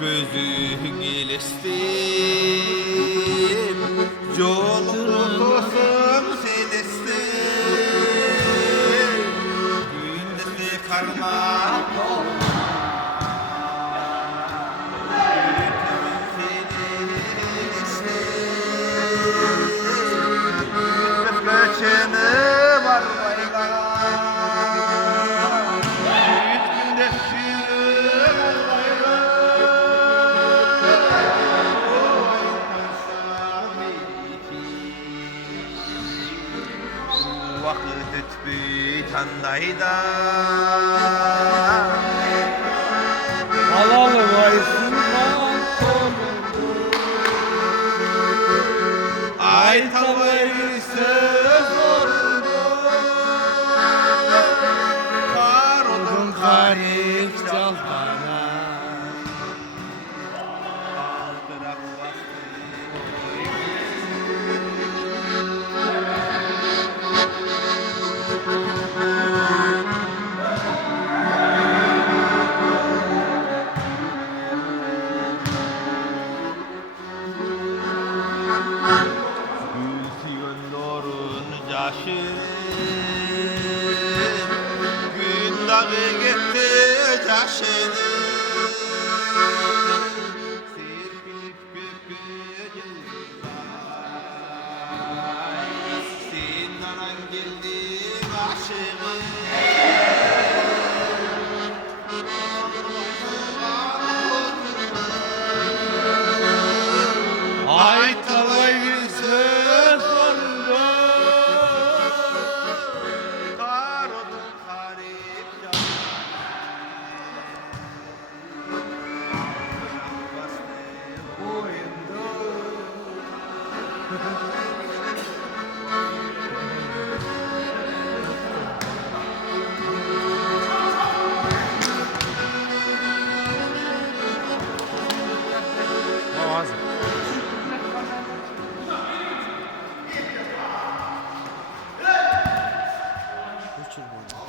gözün ilestim, yolun olsun selestim, gündüzü karma göçeni var baylar, büyük günde şirin var baylar, vakit etbi tandayda Alalı vaysın ay tavayı söz oldu, kar odun karik çalpana. bırak bastı. Gülsün dorun caşırım, gün dağı gitti caşırım, serpilip gökyüzünden, sen anan geldi aşığım. Ay tavayı söz oldu, kar odun karip bastı boyundu.